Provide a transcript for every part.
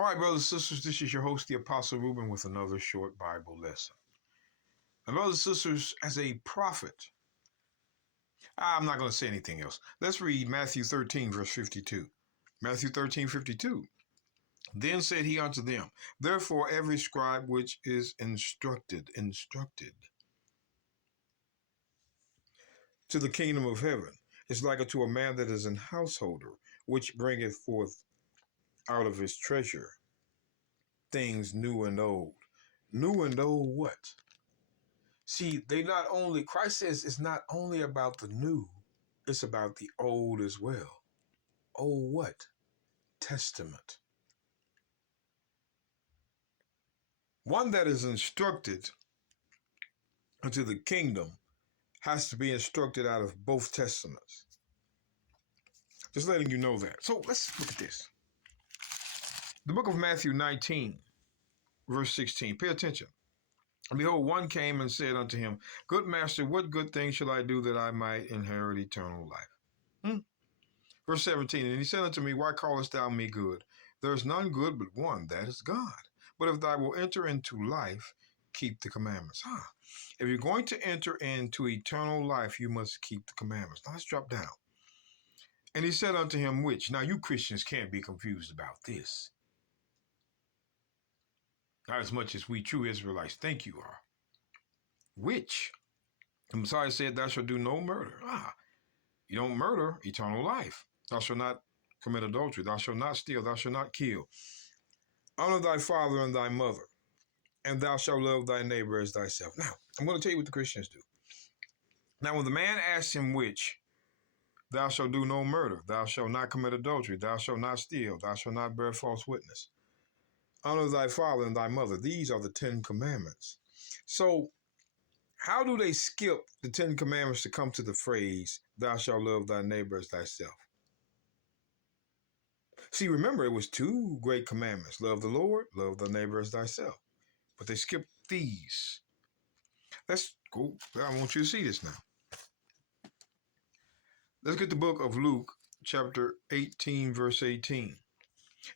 All right, brothers and sisters, this is your host, the Apostle Reuben, with another short Bible lesson. And brothers and sisters, as a prophet, I'm not going to say anything else. Let's read Matthew 13, verse 52. Matthew 13, 52. Then said he unto them, therefore every scribe which is instructed to the kingdom of heaven is like unto a man that is an householder, which bringeth forth out of his treasure things new and old. New and old what? See, Christ says it's not only about the new, it's about the old as well. Old what? Testament. One that is instructed unto the kingdom has to be instructed out of both testaments. Just letting you know that. So let's look at this. The book of Matthew 19, verse 16. Pay attention. And behold, one came and said unto him, good master, what good thing shall I do that I might inherit eternal life? Verse 17. And he said unto me, why callest thou me good? There is none good but one, that is God. But if thou wilt enter into life, keep the commandments. If you're going to enter into eternal life, you must keep the commandments. Now let's drop down. And he said unto him, which? Now you Christians can't be confused about this. Not as much as we true Israelites think you are. Which? The Messiah said, thou shalt do no murder. You don't murder, eternal life. Thou shalt not commit adultery. Thou shalt not steal. Thou shalt not kill. Honor thy father and thy mother. And thou shalt love thy neighbor as thyself. Now, I'm going to tell you what the Christians do. Now, when the man asked him which, thou shalt do no murder. Thou shalt not commit adultery. Thou shalt not steal. Thou shalt not bear false witness. Honor thy father and thy mother. These are the 10 commandments. So how do they skip the 10 commandments to come to the phrase, thou shalt love thy neighbor as thyself? See, remember, it was 2 great commandments. Love the Lord, love thy neighbor as thyself. But they skipped these. Let's go. I want you to see this now. Let's get the book of Luke, chapter 18, verse 18.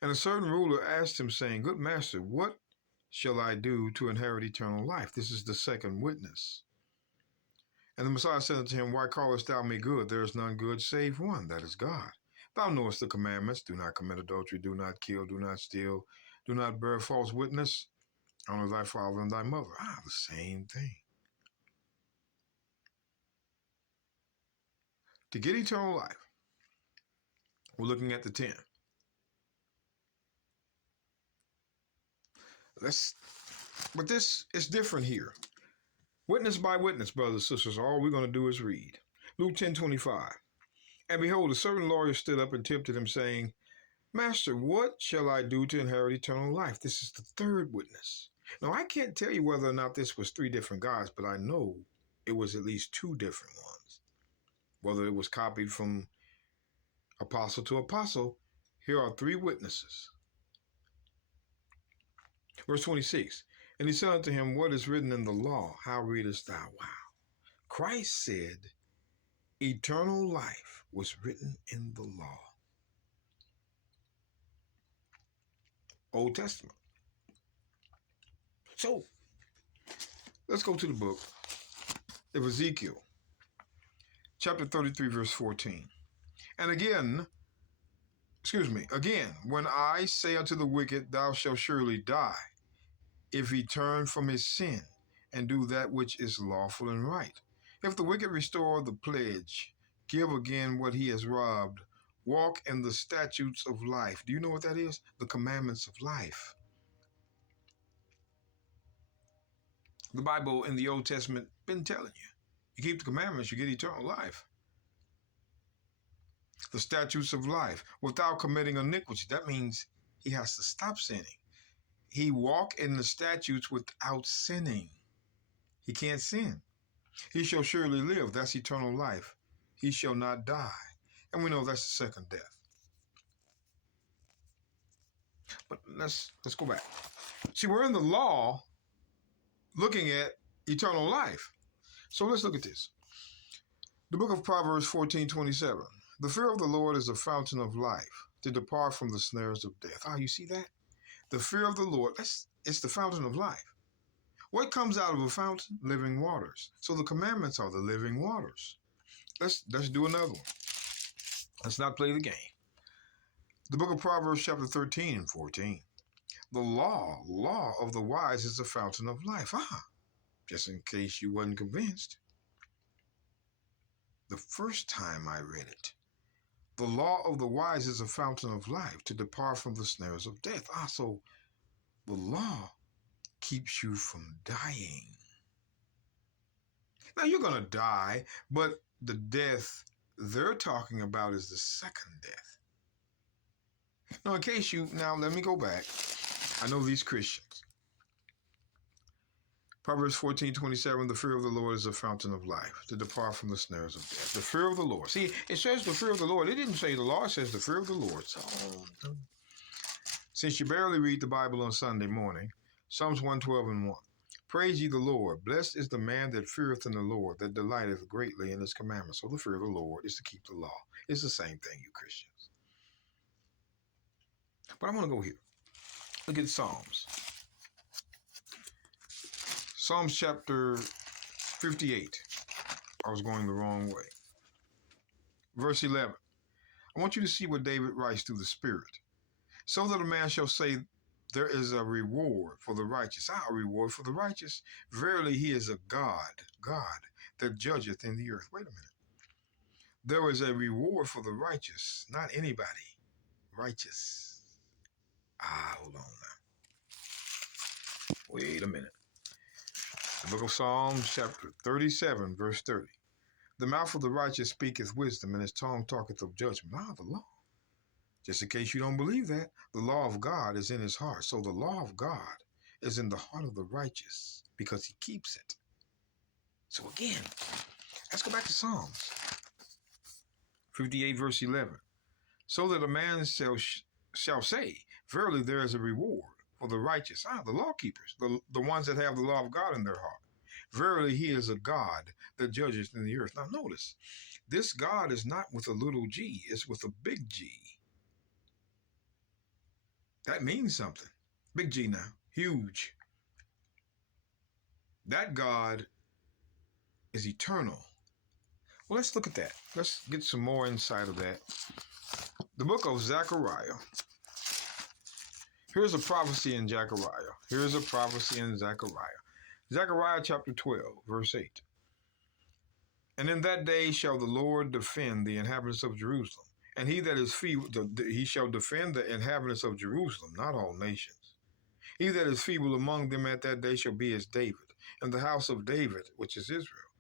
And a certain ruler asked him, saying, good master, what shall I do to inherit eternal life? This is the second witness. And the Messiah said unto him, why callest thou me good? There is none good save one, that is God. Thou knowest the commandments. Do not commit adultery. Do not kill. Do not steal. Do not bear false witness. Honor thy father and thy mother. The same thing. To get eternal life, we're looking at the 10. But this is different here. Witness by witness, brothers and sisters, all we're going to do is read. Luke 10:25. And behold, a certain lawyer stood up and tempted him, saying, Master, what shall I do to inherit eternal life? This is the third witness. Now, I can't tell you whether or not this was 3 different guys, but I know it was at least 2 different ones. Whether it was copied from apostle to apostle, here are 3 witnesses. Verse 26, and he said unto him, what is written in the law? How readest thou? Wow. Christ said, eternal life was written in the law. Old Testament. So, let's go to the book of Ezekiel, chapter 33, verse 14. And again, when I say unto the wicked, thou shalt surely die, if he turn from his sin and do that which is lawful and right. If the wicked restore the pledge, give again what he has robbed, walk in the statutes of life. Do you know what that is? The commandments of life. The Bible in the Old Testament been telling you, you keep the commandments, you get eternal life. The statutes of life, without committing iniquity. That means he has to stop sinning. He walk in the statutes without sinning. He can't sin. He shall surely live. That's eternal life. He shall not die. And we know that's the second death. But let's go back. See, we're in the law looking at eternal life. So let's look at this. The book of Proverbs 14:27. The fear of the Lord is a fountain of life, to depart from the snares of death. You see that? The fear of the Lord, it's the fountain of life. What comes out of a fountain? Living waters. So the commandments are the living waters. Let's do another one. Let's not play the game. The book of Proverbs chapter 13 and 14. The law of the wise is the fountain of life. Just in case you wasn't convinced. The first time I read it. The law of the wise is a fountain of life to depart from the snares of death. So the law keeps you from dying. Now you're going to die, but the death they're talking about is the second death. Now, let me go back. I know these Christians. Proverbs 14:27, the fear of the Lord is a fountain of life, to depart from the snares of death. The fear of the Lord. See, it says the fear of the Lord. It didn't say the law, it says the fear of the Lord. So, since you barely read the Bible on Sunday morning, Psalms 112 and 1. Praise ye the Lord. Blessed is the man that feareth in the Lord, that delighteth greatly in his commandments. So the fear of the Lord is to keep the law. It's the same thing, you Christians. But I want to go here. Look at Psalms. Psalms chapter 58. I was going the wrong way. Verse 11. I want you to see what David writes through the Spirit. So that a man shall say, there is a reward for the righteous. A reward for the righteous. Verily he is a God that judgeth in the earth. Wait a minute. There is a reward for the righteous. Not anybody. Righteous. Hold on now. Wait a minute. The book of Psalms, chapter 37, verse 30. The mouth of the righteous speaketh wisdom, and his tongue talketh of judgment. The law. Just in case you don't believe that, the law of God is in his heart. So the law of God is in the heart of the righteous because he keeps it. So again, let's go back to Psalms 58, verse 11. So that a man shall say, verily there is a reward for the righteous. The lawkeepers, the ones that have the law of God in their heart. Verily he is a God that judges in the earth. Now notice, this God is not with a little g, it's with a big G. That means something. Big G now. Huge. That God is eternal. Well, let's look at that. Let's get some more insight of that. The book of Zechariah. Here's a prophecy in Zechariah. Zechariah chapter 12, verse 8. And in that day shall the Lord defend the inhabitants of Jerusalem. And he that is feeble, he shall defend the inhabitants of Jerusalem, not all nations. He that is feeble among them at that day shall be as David, and the house of David, which is Israel,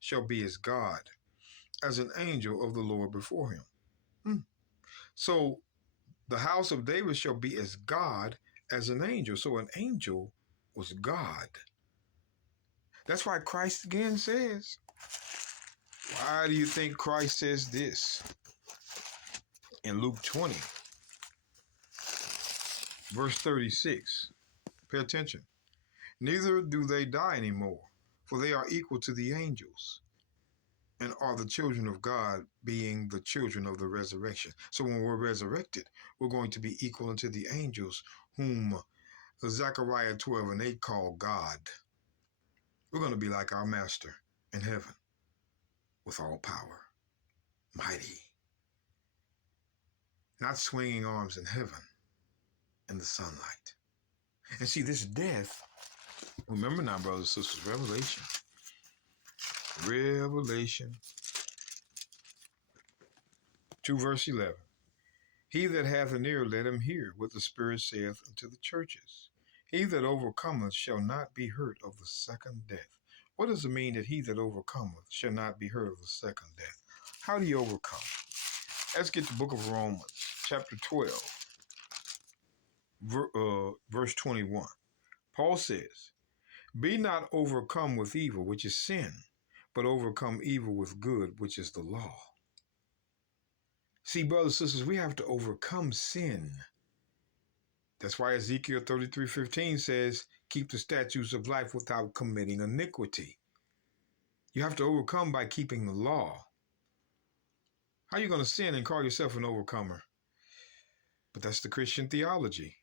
shall be as God, as an angel of the Lord before him. So the house of David shall be as God, as an angel. So an angel was God. That's why Christ again says, why do you think Christ says this? In Luke 20, verse 36, pay attention. Neither do they die anymore, for they are equal to the angels, and are the children of God, being the children of the resurrection. So when we're resurrected, we're going to be equal unto the angels, whom Zechariah 12 and 8 call God. We're going to be like our master in heaven, with all power, mighty, not swinging arms in heaven in the sunlight. And see, this death, remember now, brothers and sisters, Revelation 2, verse 11. He that hath an ear, let him hear what the Spirit saith unto the churches. He that overcometh shall not be hurt of the second death. What does it mean that he that overcometh shall not be hurt of the second death? How do you overcome? Let's get the book of Romans, chapter 12, verse 21. Paul says, be not overcome with evil, which is sin, but overcome evil with good, which is the law. See, brothers and sisters, we have to overcome sin. That's why Ezekiel 33:15 says, keep the statutes of life without committing iniquity. You have to overcome by keeping the law. How are you going to sin and call yourself an overcomer? But that's the Christian theology.